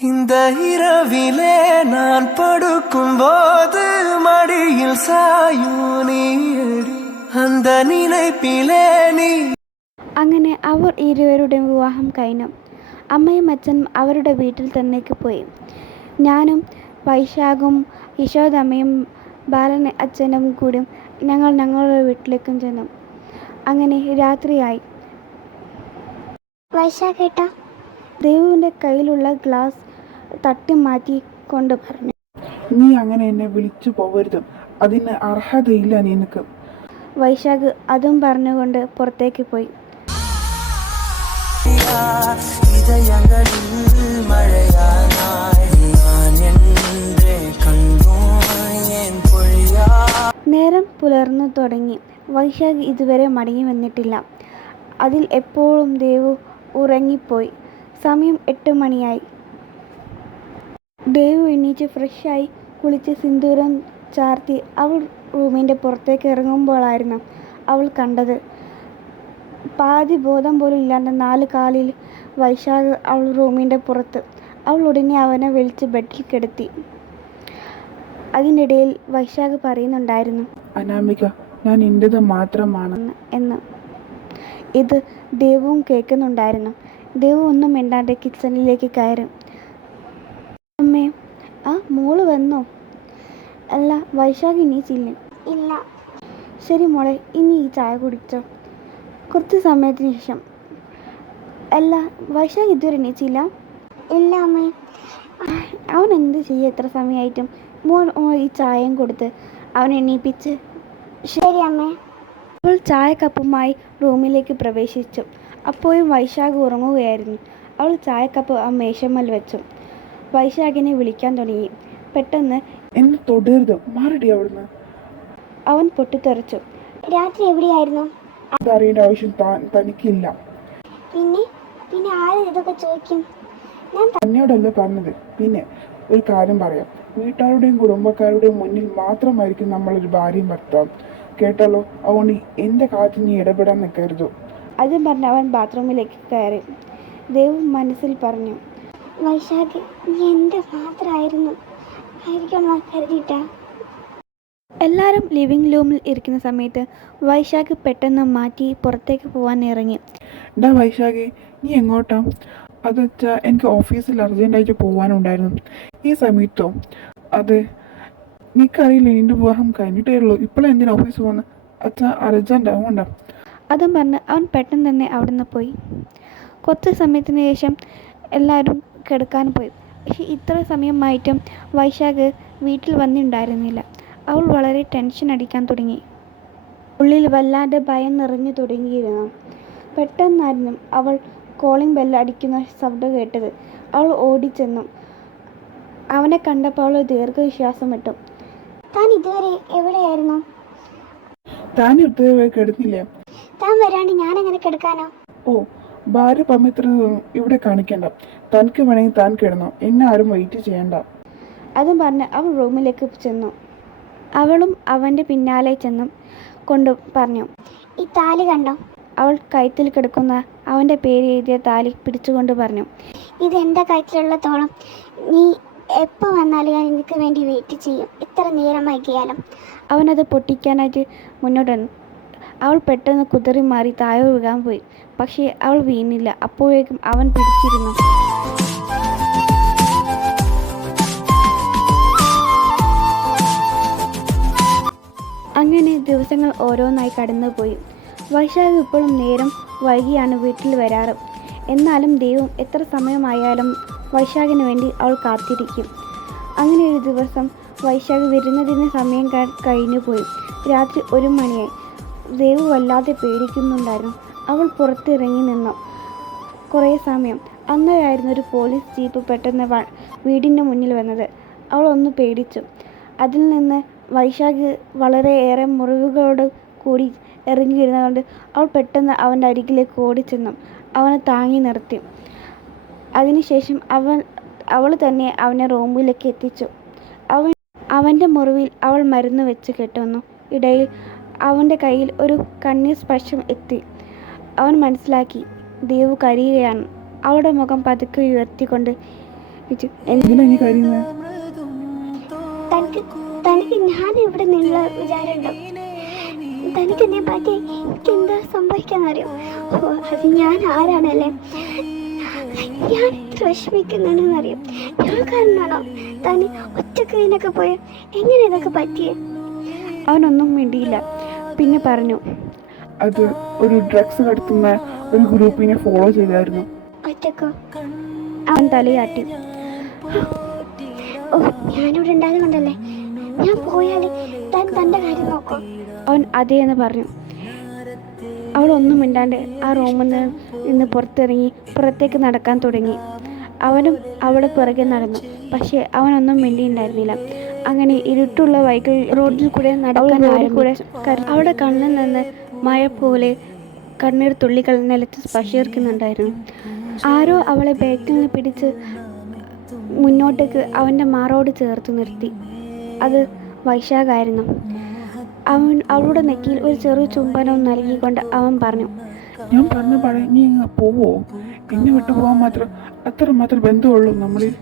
இந்த இரவிலே நான் படுக்கும்போது மடியில் சாயும் நீயடி அந்த நினைப்பிலே നീ. അങ്ങനെ അവർ ഇരുവരുടെയും വിവാഹം കഴിഞ്ഞു. അമ്മയും അച്ഛനും അവരുടെ വീട്ടിൽ തന്നേക്ക് പോയി. ഞാനും വൈശാഖും യശോദമ്മയും ബാലൻ അച്ഛനും കൂടി ഞങ്ങൾ ഞങ്ങളുടെ വീട്ടിലേക്കും ചെന്നു. അങ്ങനെ രാത്രിയായി. വൈശാഖേട്ട, ദേവുവിൻ്റെ കയ്യിലുള്ള ഗ്ലാസ് തട്ടി മാറ്റി കൊണ്ട് പറഞ്ഞു, നീ അങ്ങനെ എന്നെ വിളിച്ചു പോകരുത്, അതിന് അർഹതയില്ല നിനക്ക്. വൈശാഖ് അതും പറഞ്ഞുകൊണ്ട് പുറത്തേക്ക് പോയി. നേരം പുലർന്നു തുടങ്ങി. വൈശാഖ് ഇതുവരെ മടങ്ങി വന്നിട്ടില്ല. അതിൽ എപ്പോഴും ദേവു ഉറങ്ങിപ്പോയി. സമയം 8 മണിയായി. ദേവു എണീച്ച് ഫ്രഷായി കുളിച്ച് സിന്ദൂരം ചാർത്തി അവൾ റൂമിൻ്റെ പുറത്തേക്ക് ഇറങ്ങുമ്പോഴായിരുന്നു അവൾ കണ്ടത്. പാതി ബോധം പോലും ഇല്ലാതെ 4 കാലിൽ വൈശാഖ് അവൾ റൂമിൻ്റെ പുറത്ത്. അവൾ ഉടനെ അവനെ വിളിച്ച് ബെഡിൽ കിടത്തി. അതിനിടയിൽ വൈശാഖ് പറയുന്നുണ്ടായിരുന്നു, അനാമിക, ഞാൻ എൻ്റെത് മാത്രമാണ് എന്ന്. ഇത് ദേവുവും കേൾക്കുന്നുണ്ടായിരുന്നു. ദേവു ഒന്നും മിണ്ടാതെ കിച്ചണിലേക്ക് കയറി. അമ്മേ, ആ മോള് വന്നോ? അല്ല, വൈശാഖ് എണീച്ചില്ലേ? ഇല്ല. ശരി മോളെ, ഇനി ഈ ചായ കുടിച്ചോ. കുറച്ച് സമയത്തിന് ശേഷം. അല്ല, വൈശാഖ് ഇതുവരെ എണീച്ചില്ല? ഇല്ല അമ്മേ. അവൻ എന്ത് ചെയ്യുക? എത്ര സമയമായിട്ടും. മോൾ ഈ ചായയും കൊടുത്ത് അവനെ എണീപ്പിച്ച്. ശരി അമ്മേ. അവൾ ചായക്കപ്പുമായി റൂമിലേക്ക് പ്രവേശിച്ചു. അപ്പോഴും വൈശാഖ് ഉറങ്ങുകയായിരുന്നു. അവൾ ചായക്കപ്പ് ആ മേശമ്മൽ വെച്ചു. വൈശാഖിനെ വിളിക്കാൻ തുടങ്ങി. പെട്ടെന്ന്, എന്നെ തൊടരുത്, മാറിടി അവിടുന്ന്. അവൻ പൊട്ടിത്തെറിച്ചു. രാത്രി എവിടെയായിരുന്നു? അതറിയേണ്ട ആവശ്യം തനിക്കില്ല. പിന്നെ പിന്നെ ആര് ഇതൊക്കെ ചോദിക്കും? ഞാൻ തന്നോടല്ല പറഞ്ഞത്. പിന്നെ ഒരു കാര്യം പറയാം, വീട്ടുകാരുടെയും കുടുംബക്കാരുടെയും മുന്നിൽ മാത്രമായിരിക്കും നമ്മളൊരു ഭാര്യയും ഭർത്താവും, കേട്ടല്ലോ. അതുകൊണ്ട് എൻ്റെ കാര്യത്തിൽ നീ ഇടപെടാൻ നിൽക്കരുത്. അതും പറഞ്ഞ് അവൻ ബാത്റൂമിലേക്ക് കയറി. ദേവ് മനസ്സിൽ പറഞ്ഞു, വൈശാഖ്, നീ എൻ്റെ മാത്രമായിരുന്നു ആയിരിക്കണം കരുതിയിട്ടാ. എല്ലാവരും ലിവിങ് റൂമിൽ ഇരിക്കുന്ന സമയത്ത് വൈശാഖ് പെട്ടെന്ന് മാറ്റി പുറത്തേക്ക് പോകാൻ ഇറങ്ങി. ഡാ വൈശാഖേ, നീ എങ്ങോട്ടാ? അതച്ചാ, എനിക്ക് ഓഫീസിൽ അർജൻറ്റായിട്ട് പോകാനുണ്ടായിരുന്നു. ഈ സമയത്തോ? അത് നിനക്കറിയില്ല, എൻ്റെ വിവാഹം കഴിഞ്ഞിട്ടേ ഉള്ളൂ. ഇപ്പോഴും എന്തിനാ ഓഫീസിൽ പോകുന്നത്? അച്ഛാ, അർജൻറ്റ് ആവണ്ട. അതും പറഞ്ഞ് അവൻ പെട്ടെന്ന് തന്നെ അവിടുന്ന് പോയി. കുറച്ച് സമയത്തിന് ശേഷം എല്ലാവരും കിടക്കാൻ പോയി. പക്ഷെ ഇത്ര സമയമായിട്ടും വൈശാഖ് വീട്ടിൽ വന്നിട്ടുണ്ടായിരുന്നില്ല. അവൾ വളരെ ടെൻഷൻ അടിക്കാൻ തുടങ്ങി. ഉള്ളിൽ വല്ലാതെ ഭയം നിറഞ്ഞു തുടങ്ങിയിരുന്നു. പെട്ടെന്നായിരുന്നു അവൾ കോളിംഗ് ബെല്ല് അടിക്കുന്ന ശബ്ദം കേട്ടത്. അവൾ ഓടിച്ചെന്നു. അവനെ കണ്ടപ്പോൾ അവൾ ദീർഘവിശ്വാസം ഇട്ടു. താൻ ഇതുവരെ എവിടെയായിരുന്നു? താൻ ഇതുവരെ കിടന്നില്ലേ? താൻ വരാണ്ട് ഞാൻ എങ്ങനെ കിടക്കാനോ? ഓ, ഭാര്യ പമിത്രതൊന്നും ഇവിടെ കാണിക്കണ്ട. തനിക്ക് വേണമെങ്കിൽ താൻ കിടന്നോ, എന്നെ ആരും വെയിറ്റ് ചെയ്യണ്ട. അതും പറഞ്ഞ് അവൻ റൂമിലേക്ക് ചെന്നു. അവളും അവൻ്റെ പിന്നാലെ ചെന്നും കൊണ്ട് പറഞ്ഞു, ഈ താലി കണ്ടോ? അവൾ കഴുത്തിൽ കിടക്കുന്ന അവൻ്റെ പേര് എഴുതിയ താലി പിടിച്ചുകൊണ്ട് പറഞ്ഞു, ഇത് എൻ്റെ കഴുത്തിലുള്ളത്തോളം നീ എപ്പോൾ വന്നാലും ഞാൻ നിനക്ക് വേണ്ടി വെയിറ്റ് ചെയ്യും, എത്ര നേരം വൈകിയാലും. അവനത് പൊട്ടിക്കാനായിട്ട് മുന്നോട്ട് വന്നു. അവൾ പെട്ടെന്ന് കുതറി മാറി താഴെ വീഴാൻ പോയി. പക്ഷേ അവൾ വീണില്ല. അപ്പോഴേക്കും അവൻ പിടിച്ചിരുന്നു. അങ്ങനെ ദിവസങ്ങൾ ഓരോന്നായി കടന്നുപോയി. വൈശാഖ് ഇപ്പോഴും നേരം വൈകിയാണ് വീട്ടിൽ വരാറ്. എന്നാലും ദൈവം എത്ര സമയമായാലും വൈശാഖിന് വേണ്ടി അവൾ കാത്തിരിക്കും. അങ്ങനെ ഒരു ദിവസം വൈശാഖ് വരുന്നതിന് സമയം കഴിഞ്ഞു പോയി. രാത്രി 1 മണിയായി. ദേവു വല്ലാതെ പേടിക്കുന്നുണ്ടായിരുന്നു. അവൾ പുറത്തിറങ്ങി നിന്നു. കുറേ സമയം. അന്നേരമായിരുന്നു ഒരു പോലീസ് ജീപ്പ് പെട്ടെന്ന് വീടിൻ്റെ മുന്നിൽ വന്നത്. അവൾ ഒന്ന് പേടിച്ചു. അതിൽ നിന്ന് വൈശാഖ് വളരെയേറെ മുറിവുകളോട് കൂടി ഇറങ്ങി വരുന്നതുകൊണ്ട് അവൾ പെട്ടെന്ന് അവൻ്റെ അരികിലേക്ക് ഓടിച്ചെന്നു അവനെ താങ്ങി നിർത്തി. അതിനുശേഷം അവൾ തന്നെ അവനെ റൂമിലേക്ക് എത്തിച്ചു. അവൻ്റെ മുറിവിൽ അവൾ മരുന്ന് വെച്ച് കെട്ടുന്നു. ഇടയിൽ അവൻ്റെ കയ്യിൽ ഒരു കണ്ണീർ സ്പർശം എത്തി. അവൻ മനസ്സിലാക്കി ദേവു കരയുകയാണ്. അവളുടെ മുഖം പതുക്കെ ഉയർത്തിക്കൊണ്ട് ചോദിച്ചു. എന്തിനാ നീ കരയുന്നത്? തനിക്ക് തനിക്ക് ഞാൻ ഇവിടെ നിന്നുള്ള വിചാരമുണ്ടോ? തനിക്ക് എന്നെ പറ്റി എനിക്ക് എന്താ സംഭവിക്കാന്നറിയോ? ഓ, അത് ഞാൻ ആരാണല്ലേ? ഞാൻ എത്ര വിഷമിക്കുന്നുണ്ടെന്നറിയോ? ഞാൻ കാരണമാണോ തനി ഒറ്റക്ക് ഇതിനൊക്കെ പോയ? എങ്ങനെ ഇതൊക്കെ പറ്റിയേ? അവനൊന്നും മിണ്ടിയില്ല. പിന്നെ പറഞ്ഞു, അത് ഒരു ഡ്രഗ്സ് കടത്തുന്ന ഒരു ഗ്രൂപ്പിനെ ഫോളോ ചെയ്തായിരുന്നു. ഒറ്റക്കോ? അവൻ തലയാട്ടി. ഓ, ഞാനിവിടെ ഉണ്ടായത് കൊണ്ടല്ലേ? ഞാൻ പോയാലേ താൻ തൻ്റെ കാര്യം നോക്കോ? അവൻ അതേ എന്ന് പറഞ്ഞു. അവളൊന്നും മിണ്ടാണ്ട് ആ റൂമിൽ നിന്ന് പുറത്തിറങ്ങി പുറത്തേക്ക് നടക്കാൻ തുടങ്ങി. അവനും അവളെ പിറകെ നടന്നു. പക്ഷേ അവനൊന്നും മിണ്ടിയിട്ടുണ്ടായിരുന്നില്ല. അങ്ങനെ ഇരുട്ടുള്ള വൈകിൽ റോഡിൽ കൂടെ നടക്കാൻ ആരംഭിച്ചു. അവളുടെ കണ്ണിൽ നിന്ന് മഴ പോലെ കണ്ണീർ തുള്ളികൾ നിലത്ത് സ്പർശിക്കുന്നുണ്ടായിരുന്നു. ആരോ അവളെ ബാക്കിൽ നിന്ന് പിടിച്ച് മുന്നോട്ടേക്ക് അവൻ്റെ മാറോട് ചേർത്ത് നിർത്തി. അത് വൈശാഖായിരുന്നു. അവളുടെ നെറ്റിയിൽ ഒരു ചെറു ചുംബനവും നൽകിക്കൊണ്ട് അവൻ പറഞ്ഞു, ഞാൻ പറഞ്ഞ പാടെ നീ അങ്ങ് പോവോ? എന്നെ വിട്ടു പോകാൻ മാത്രം അത്രമാത്രം ബന്ധമുള്ളൂ നമ്മളിൽ.